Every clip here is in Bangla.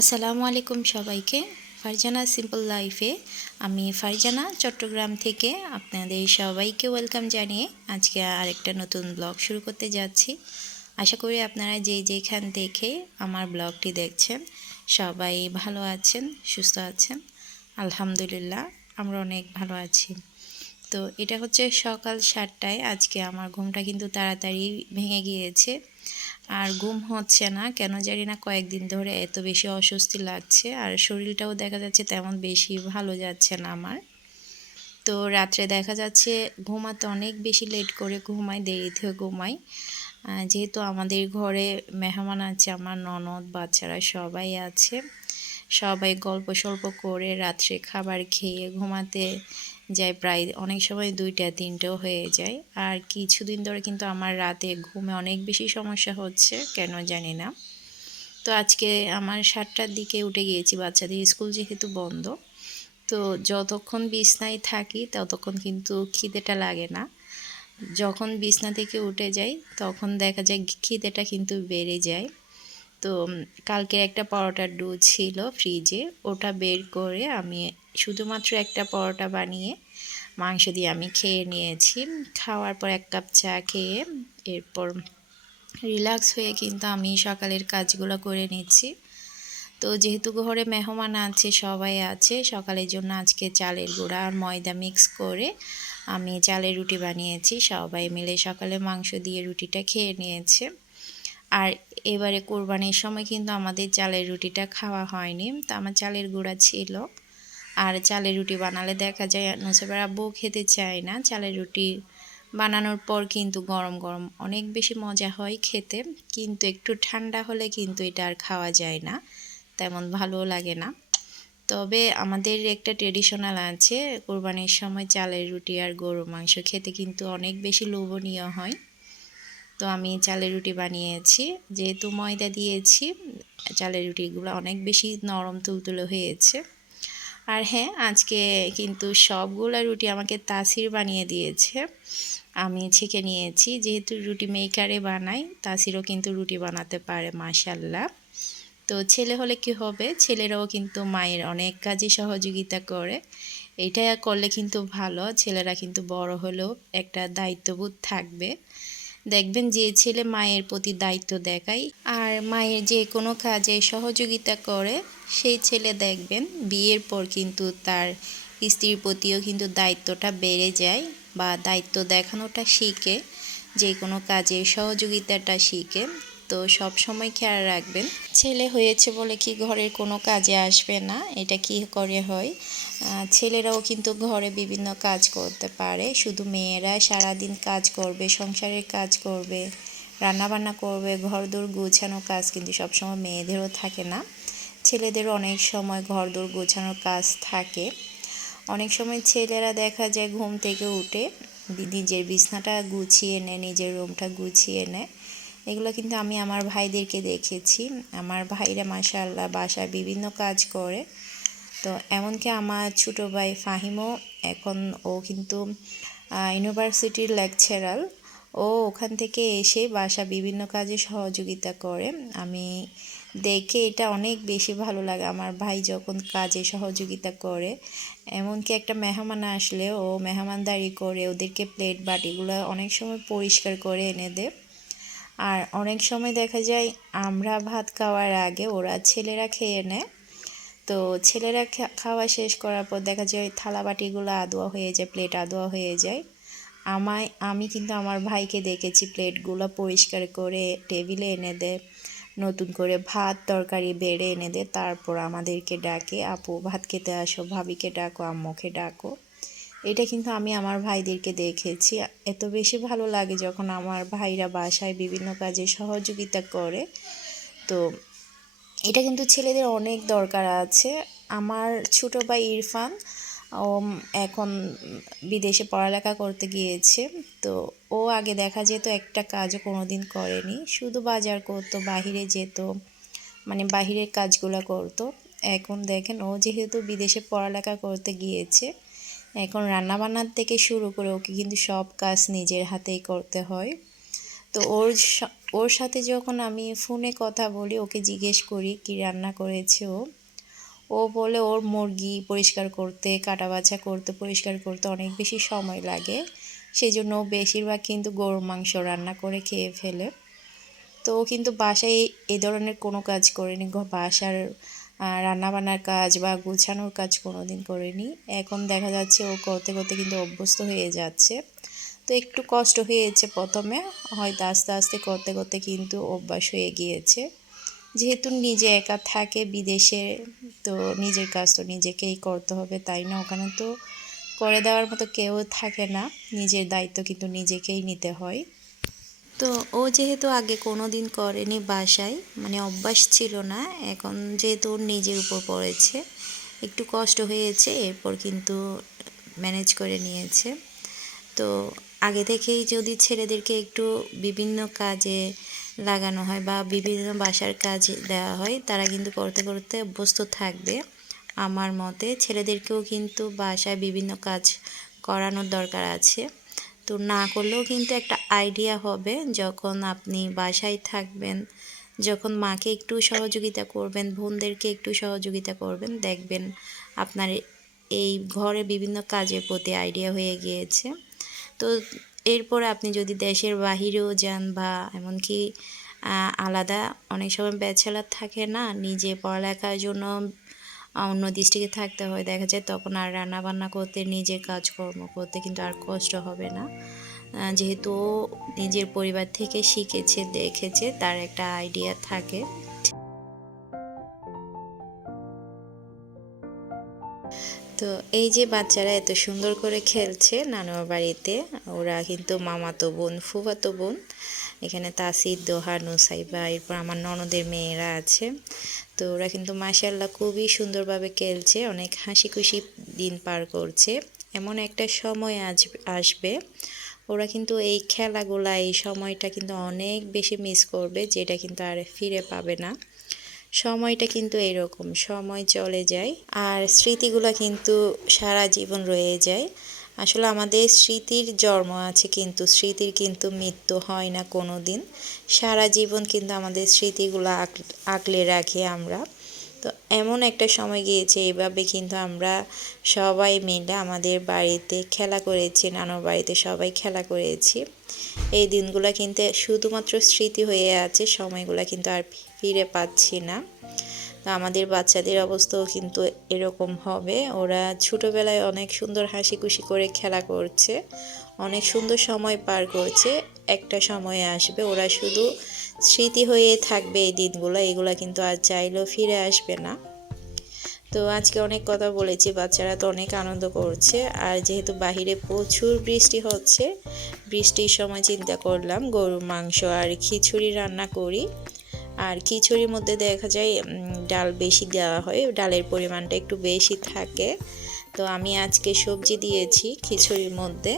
আসসালামু আলাইকুম সবাইকে। ফারজানা সিম্পল লাইফে আমি ফারজানা চট্টগ্রাম থেকে আপনাদের সবাইকে ওয়েলকাম জানিয়ে আজকে আরেকটা নতুন ব্লগ শুরু করতে যাচ্ছি। আশা করি আপনারা যে যেখান থেকে আমার ব্লগটি দেখছেন সবাই ভালো আছেন, সুস্থ আছেন। আলহামদুলিল্লাহ, আমরা অনেক ভালো আছি। তো এটা হচ্ছে সকাল সাতটায়, আজকে আমার ঘুমটা কিন্তু তাড়াতাড়ি ভেঙে গিয়েছে। আর ঘুম হচ্ছে না। কেন জানি না কয়েকদিন ধরে এত বেশি অস্বস্তি লাগছে। আর শরীরটাও দেখা যাচ্ছে তেমন বেশি ভালো যাচ্ছে না আমার। তো রাত্রে দেখা যাচ্ছে ঘুমাতে অনেক বেশি লেট করে ঘুমাই দেরিতে ঘুমাই। যেহেতু আমাদের ঘরে মেহমান আছে, আমার ননদ, বাচ্চারা সবাই আছে। সবাই গল্প সল্প করে রাত্রে খাবার খেয়ে ঘুমাতে যায় প্রায় অনেক সময় দুইটা, তিনটেও হয়ে যায়। আর কিছুদিন ধরে কিন্তু আমার রাতে ঘুমে অনেক বেশি সমস্যা হচ্ছে, কেন জানি না। তো আজকে আমার সাতটার দিকে উঠে গিয়েছি, বাচ্চাদের স্কুল যেহেতু বন্ধ, তো যতক্ষণ বিছনায় থাকি ততক্ষণ কিন্তু খিদেটা লাগে না। যখন বিছনা থেকে উঠে যাই তখন দেখা যায় খিদেটা কিন্তু বেড়ে যায়। তো কালকে একটা পরোটার ডু ছিল ফ্রিজে, ওটা বের করে আমি শুধুমাত্র একটা পরোটা বানিয়ে মাংস দিয়ে আমি খেয়ে নিয়েছি। খাওয়ার পর এক কাপ চা খেয়ে এরপর রিল্যাক্স হয়ে কিন্তু আমি সকালের কাজগুলো করে নিচ্ছি। তো যেহেতু ঘরে মেহমান আছে, সবাই আছে, সকালের জন্য আজকে চালের গুঁড়া আর ময়দা মিক্স করে আমি চালের রুটি বানিয়েছি। সবাই মিলে সকালে মাংস দিয়ে রুটিটা খেয়ে নিয়েছে। আর এবারে কোরবানির সময় কিন্তু আমাদের চালের রুটিটা খাওয়া হয়নি। তো আমার চালের গুঁড়া ছিল। আর চালের রুটি বানালে দেখা যায় নুসেবার আব্বু খেতে চায় না। চালের রুটি বানানোর পর কিন্তু গরম গরম অনেক বেশি মজা হয় খেতে। কিন্তু একটু ঠান্ডা হলে কিন্তু এটা আর খাওয়া যায় না। তেমন ভালো লাগে না। তবে আমাদের একটা ট্রেডিশনাল আছে, কোরবানির সময় চালের রুটি আর গরু মাংস খেতে কিন্তু অনেক বেশি লোভনীয় হয়। তো আমি চালের রুটি বানিয়েছি। যেহেতু ময়দা দিয়েছি, চালের রুটিগুলো অনেক বেশি নরম তুলতুলে হয়েছে। আর হ্যাঁ আজকে কিন্তু সবগুলো রুটি আমাকে তাসির বানিয়ে দিয়েছে। আমি ছেঁকে নিয়েছি, যেহেতু রুটি মেকারে বানাই, তাসিরও কিন্তু রুটি বানাতে পারে মাশাল্লাহ তো ছেলে হলে কি হবে? ছেলেরাও কিন্তু মায়ের অনেক কাজে সহযোগিতা করে। এটা করলে কিন্তু ভালো, ছেলেরা কিন্তু বড় হলেও একটা দায়িত্ববোধ থাকবে। দেখবেন যে ছেলে মায়ের প্রতি দায়িত্ব দেখায়, আর মায়ের যে কোনো কাজে সহযোগিতা করে সেই ছেলে দেখবেন, বিয়ের পর কিন্তু তার স্ত্রীর প্রতিও কিন্তু দায়িত্বটা বেড়ে যায় বা দায়িত্ব দেখানোটা শিখে, যে কোনো কাজে সহযোগিতাটা শিখে। তো সব সময় খেয়াল রাখবেন, ছেলে হয়েছে বলে কি ঘরের কোনো কাজে আসবে না, এটা কি করে হয়? ছেলেরাও কিন্তু ঘরে বিভিন্ন কাজ করতে পারে, শুধু মেয়েরা সারাদিন কাজ করবে, সংসারের কাজ করবে, রান্নাবান্না করবে ঘর দূর গুছানো কাজ, কিন্তু সবসময় মেয়েদেরও থাকে না। ছেলেদেরও অনেক সময় ঘর দূর গোছানোর কাজ থাকে। অনেক সময় ছেলেরা দেখা যায় ঘুম থেকে উঠে নিজের বিছনাটা গুছিয়ে নেয়, নিজের রুমটা গুছিয়ে নেয়। এগুলো কিন্তু আমি আমার ভাইদেরকে দেখেছি। আমার ভাইরা মাশাল্লাহ বাসায় বিভিন্ন কাজ করে। তো এমনকি আমার ছোটো ভাই ফাহিমও এখন ও কিন্তু ইউনিভার্সিটির লেকচারাল ও ওখান থেকে এসে বাসা বিভিন্ন কাজে সহযোগিতা করে। আমি দেখে এটা অনেক বেশি ভালো লাগে আমার ভাই যখন কাজে সহযোগিতা করে। এমনকি একটা মেহমান আসলে ও মেহমানদারি করে, ওদেরকে প্লেট বাটিগুলো অনেক সময় পরিষ্কার করে এনে দেয়। আর অনেক সময় দেখা যায় আমরা ভাত খাওয়ার আগে ওরা ছেলেরা খেয়ে নেয়। তো ছেলেরা খাওয়া শেষ করার পর দেখা যায় থালা বাটিগুলো আদোয়া হয়ে যায় প্লেট আদোয়া হয়ে যায়। আমায়, আমি কিন্তু আমার ভাইকে দেখেছি প্লেটগুলো পরিষ্কার করে টেবিলে এনে দেয়। নতুন করে ভাত, তরকারি বেড়ে এনে দেয় তারপর আমাদেরকে ডাকে, আপু, ভাত খেতে আসো, ভাবিকে ডাকো, আম্মুকে ডাকো। এটা কিন্তু আমি আমার ভাইদেরকে দেখেছি। এত বেশি ভালো লাগে যখন আমার ভাইরা বাসায় বিভিন্ন কাজে সহযোগিতা করে। তো এটা কিন্তু ছেলেদের অনেক দরকার আছে। আমার ছোটো ভাই ইরফান ও এখন বিদেশে পড়ালেখা করতে গিয়েছে। তো ও আগে দেখা যেত, একটা কাজও কোনো দিন করেনি। শুধু বাজার করতো, বাহিরে যেত মানে বাহিরের কাজগুলো করতো। এখন দেখেন, ও যেহেতু বিদেশে পড়ালেখা করতে গিয়েছে, এখন রান্নাবান্নার থেকে শুরু করে ওকে কিন্তু সব কাজ নিজের হাতেই করতে হয়। তো ওর ওর সাথে যখন আমি ফোনে কথা বলি, ওকে জিজ্ঞেস করি, কি রান্না করেছে ও? ও বলে ওর মুরগি পরিষ্কার করতে কাটা বাছা করতে, পরিষ্কার করতে অনেক বেশি সময় লাগে। সেই জন্য বেশিরভাগ কিন্তু গরুর মাংস রান্না করে খেয়ে ফেলে। তো ও কিন্তু বাসায় এ ধরনের কোনো কাজ করেনি বাসার রান্নাবান্নার কাজ বা গুছানোর কাজ কোনো দিন করেনি। এখন দেখা যাচ্ছে ও করতে করতে কিন্তু অভ্যস্ত হয়ে যাচ্ছে। তো একটু কষ্ট হয়েছে প্রথমে, হয়তো আস্তে আস্তে করতে করতে কিন্তু অভ্যাস হয়ে গিয়েছে। যেহেতু নিজে একা থাকে বিদেশে, তো নিজের কাজ তো নিজেকেই করতে হবে, তাই না? ওখানে তো করে দেওয়ার মতো কেউ থাকে না, নিজের দায়িত্ব কিন্তু নিজেকেই নিতে হয়। তো ও যেহেতু আগে কোনো দিন করেনি বাসায় মানে অভ্যাস ছিল না, এখন যেহেতু ওর নিজের উপর পড়েছে, একটু কষ্ট হয়েছে, এরপর কিন্তু ম্যানেজ করে নিয়েছে। তো আগে থেকেই যদি ছেলেদেরকে একটু বিভিন্ন কাজে লাগানো হয় বা বিভিন্ন বাসার কাজ দেওয়া হয়, তারা কিন্তু করতে করতে অভ্যস্ত থাকবে। আমার মতে ছেলেদেরকেও কিন্তু বাসায় বিভিন্ন কাজ করানোর দরকার আছে। তো না করলেও কিন্তু একটা আইডিয়া হবে যখন আপনি বাসায় থাকবেন, যখন মাকে একটু সহযোগিতা করবেন, বোনদেরকে একটু সহযোগিতা করবেন, দেখবেন আপনার এই ঘরে বিভিন্ন কাজের প্রতি আইডিয়া হয়ে গিয়েছে। তো এরপর আপনি যদি দেশের বাহিরেও যান বা এমনকি আলাদা অনেক সময় ব্যাচেলার থাকে না, নিজে পড়ালেখার জন্য অন্য ডিস্ট্রিক্টে থাকতে হয়, দেখা যায় তখন আর রান্না বান্না করতে, নিজের কাজকর্ম করতে কিন্তু আর কষ্ট হবে না। যেহেতু নিজের পরিবার থেকে শিখেছে, দেখেছে, তার একটা আইডিয়া থাকে। তো এই যে বাচ্চারা এত সুন্দর করে খেলছে নানুর বাড়িতে, ওরা কিন্তু মামাতো বোন ফুফাতো বোন, এখানে তাসির, দোহা, নুসাইবা, এরপর আমার ননদের মেয়েরা আছে। তো ওরা কিন্তু মাসাল্লাহ খুবই সুন্দরভাবে খেলছে, অনেক হাসি খুশি দিন পার করছে। এমন একটা সময় আজ, আসবে, ওরা কিন্তু এই খেলাগুলা, এই সময়টা কিন্তু অনেক বেশি মিস করবে, যেটা কিন্তু আর ফিরে পাবে না। সময়টা কিন্তু এরকম, সময় চলে যায় আর স্মৃতিগুলো কিন্তু সারা জীবন রয়ে যায়। আসলে আমাদের স্মৃতির জন্ম আছে কিন্তু, স্মৃতির কিন্তু মৃত্যু হয় না কোনো দিন সারা জীবন কিন্তু আমাদের স্মৃতিগুলো আঁকলে রাখি আমরা। তো এমন একটা সময় গিয়েছে এইভাবে কিন্তু আমরা সবাই মিলে আমাদের বাড়িতে খেলা করেছি, নানুর বাড়িতে সবাই খেলা করেছি। এই দিনগুলো কিন্তু শুধুমাত্র স্মৃতি হয়ে আছে, সময়গুলো কিন্তু আর ফিরে পাচ্ছি না। তো আমাদের বাচ্চাদের অবস্থাও কিন্তু এরকম হবে। ওরা ছোটোবেলায় অনেক সুন্দর হাসি খুশি করে খেলা করছে, অনেক সুন্দর সময় পার করছে, একটা সময়ে আসবে। ওরা শুধু স্মৃতি হয়ে থাকবে এই দিনগুলো, এগুলো কিন্তু আর চাইলেও ফিরে আসবে না। তো আজকে অনেক কথা বলেছি, বাচ্চারা তো অনেক আনন্দ করছে। আর যেহেতু বাহিরে প্রচুর বৃষ্টি হচ্ছে, বৃষ্টির সময় চিন্তা করলাম গরুর মাংস আর খিচুড়ি রান্না করি। আর খিচুড়ির মধ্যে দেখা যায় ডাল বেশি দেওয়া হয়, ডালের পরিমাণটা একটু বেশি থাকে। তো আমি আজকে সবজি দিয়েছি খিচুড়ির মধ্যে।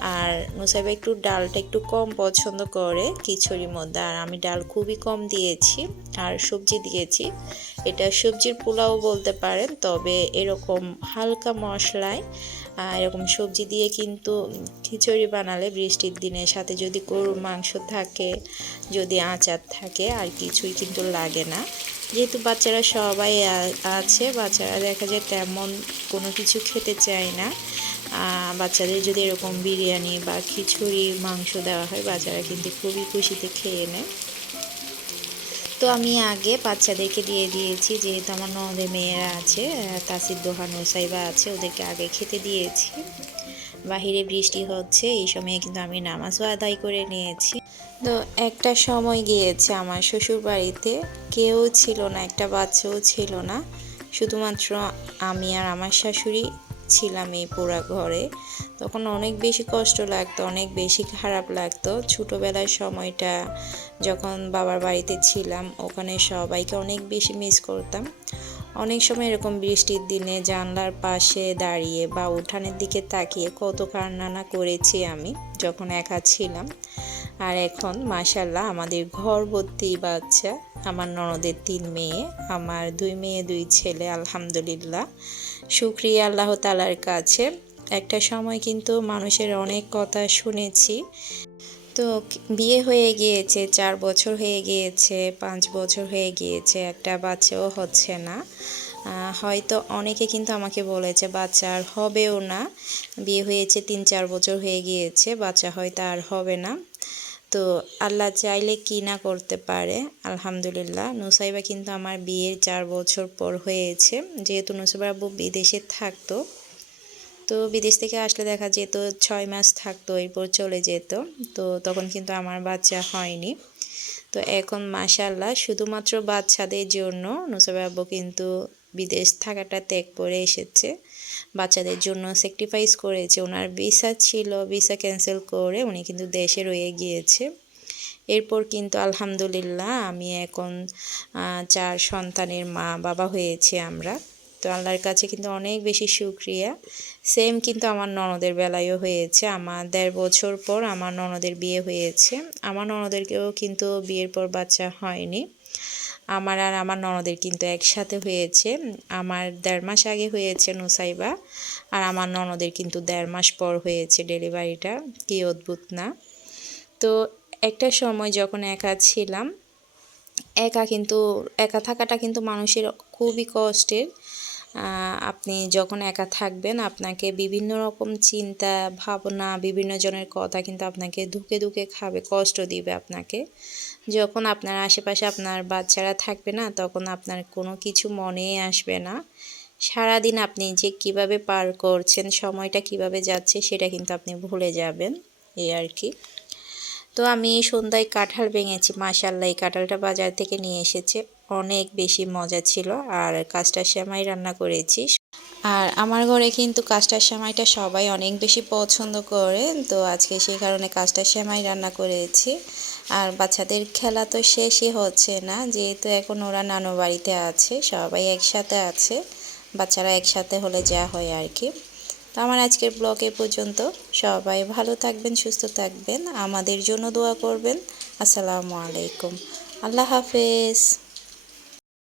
আর মুসাইবা একটু ডালটা একটু কম পছন্দ করে খিচুড়ির মধ্যে। আর আমি ডাল খুবই কম দিয়েছি আর সবজি দিয়েছি। এটা সবজির পোলাও বলতে পারেন, তবে এরকম হালকা মশলায় এরকম সবজি দিয়ে কিন্তু খিচুড়ি বানালে বৃষ্টির দিনে, সাথে যদি গরুর মাংস থাকে, যদি আচার থাকে, আর কিছুই কিন্তু লাগে না। যেহেতু বাচ্চারা সবাই আছে, বাচ্চারা দেখা যায় তেমন কোনো কিছু খেতে চায় না। বাচ্চাদের যদি এরকম বিরিয়ানি বা খিচুড়ি, মাংস দেওয়া হয়, বাচ্চারা কিন্তু খুবই খুশিতে খেয়ে নেয়। তো আমি আগে বাচ্চাদেরকে দিয়ে দিয়েছি, যেহেতু আমার নদের মেয়েরা আছে, তাসির, দোহান, ওসাইবা আছে, ওদেরকে আগে খেতে দিয়েছি। বাহিরে বৃষ্টি হচ্ছে, এই সময়ে কিন্তু আমি নামাজও আদায় করে নিয়েছি। তো একটা সময় গিয়েছে আমার শ্বশুর বাড়িতে কেউ ছিল না, একটা বাচ্চাও ছিল না। শুধুমাত্র আমি আর আমার শাশুড়ি ছিলাম এই পুরা ঘরে। তখন অনেক বেশি কষ্ট লাগতো, অনেক বেশি খারাপ লাগতো। ছোটোবেলার সময়টা যখন বাবার বাড়িতে ছিলাম, ওখানে সবাইকে অনেক বেশি মিস করতাম। অনেক সময় এরকম বৃষ্টির দিনে জানলার পাশে দাঁড়িয়ে বা উঠানের দিকে তাকিয়ে কত কান্নানা করেছি আমি যখন একা ছিলাম। আর এখন মাসাল্লাহ আমাদের ঘর ভর্তি বাচ্চা, আমার ননদের তিন মেয়ে, আমার দুই মেয়ে, দুই ছেলে, আলহামদুলিল্লাহ। শুক্রিয়া আল্লাহ তালার কাছে। একটা সময় কিন্তু মানুষের অনেক কথা শুনেছি। তো বিয়ে হয়ে গিয়েছে, চার বছর হয়ে গিয়েছে, পাঁচ বছর হয়ে গিয়েছে, একটা বাচ্চাও হচ্ছে না। হয়তো অনেকে কিন্তু আমাকে বলেছে, বাচ্চা আর হবেও না। বিয়ে হয়েছে তিন চার বছর হয়ে গিয়েছে, বাচ্চা হয়তো আর হবে না। তো আল্লাহ চাইলে কি না করতে পারে? আলহামদুলিল্লাহ। নুসাইবা কিন্তু আমার বিয়ের চার বছর পর হয়েছে। যেহেতু নুসাইবা আব্বু বিদেশে থাকতো, তো বিদেশ থেকে আসলে দেখা যেত, ছয় মাস থাকতো, এরপর চলে যেত। তো তখন কিন্তু আমার বাচ্চা হয়নি। তো এখন মাশাল্লাহ শুধুমাত্র বাচ্চাদের জন্য নুসাইবা আব্বু কিন্তু বিদেশ থাকাটা ত্যাগ করে এসেছে। বাচ্চাদের জন্য স্যাক্রিফাইস করেছে। ওনার ভিসা ছিল ভিসা ক্যান্সেল করে উনি কিন্তু দেশে রয়ে গিয়েছে। এরপর কিন্তু আলহামদুলিল্লাহ আমি এখন চার সন্তানের মা বাবা হয়েছে আমরা। তো আল্লাহর কাছে কিন্তু অনেক বেশি সুক্রিয়া সেম কিন্তু আমার ননদের বেলায়ও হয়েছে। আমার দেড় বছর পর আমার ননদের বিয়ে হয়েছে। আমার ননদেরকেও কিন্তু বিয়ের পর বাচ্চা হয়নি। আমার আর আমার ননদের কিন্তু একসাথে হয়েছে। আমার দেড় মাস আগে হয়েছে নুসাইবা, আর আমার ননদের কিন্তু দেড় মাস পর হয়েছে ডেলিভারিটা। কি অদ্ভুত না? তো একটা সময় যখন একা ছিলাম, একা কিন্তু, একা থাকাটা কিন্তু মানুষের খুবই কষ্টের। আপনি যখন একা থাকবেন, আপনাকে বিভিন্ন রকম চিন্তা, ভাবনা, বিভিন্ন জনের কথা কিন্তু আপনাকে ধুকে ধুকে খাবে, কষ্ট দিবে আপনাকে। যখন আপনার আশেপাশে আপনার বাচ্চারা থাকবে না, তখন আপনার কোনো কিছু মনে আসবে না। সারাদিন আপনি যে কীভাবে পার করছেন, সময়টা কীভাবে যাচ্ছে, সেটা কিন্তু আপনি ভুলে যাবেন, এই আর কি। তো আমি সন্ধ্যায় কাঁঠাল ভেঙেছি মাসাল্লাহ এই কাঁঠালটা বাজার থেকে নিয়ে এসেছে। অনেক বেশি মজা ছিল আর কাস্টার সেমাই রান্না করেছি। আর আমার ঘরে কিন্তু কাস্টার সেমাইটা সবাই অনেক বেশি পছন্দ করে, তো আজকে সেই কারণে কাস্টার সেমাই রান্না করেছি। আর বাচ্চাদের খেলা তো শেষই হচ্ছে না, যেহেতু এখন ওরা নানু বাড়িতে আছে, সবাই একসাথে আছে, বাচ্চারা একসাথে হলে যা হয় আর কি। তো আমার আজকের ব্লগ পর্যন্ত, সবাই ভালো থাকবেন, সুস্থ থাকবেন, আমাদের জন্য দোয়া করবেন, আসসালামু আলাইকুম, আল্লাহ হাফেজ।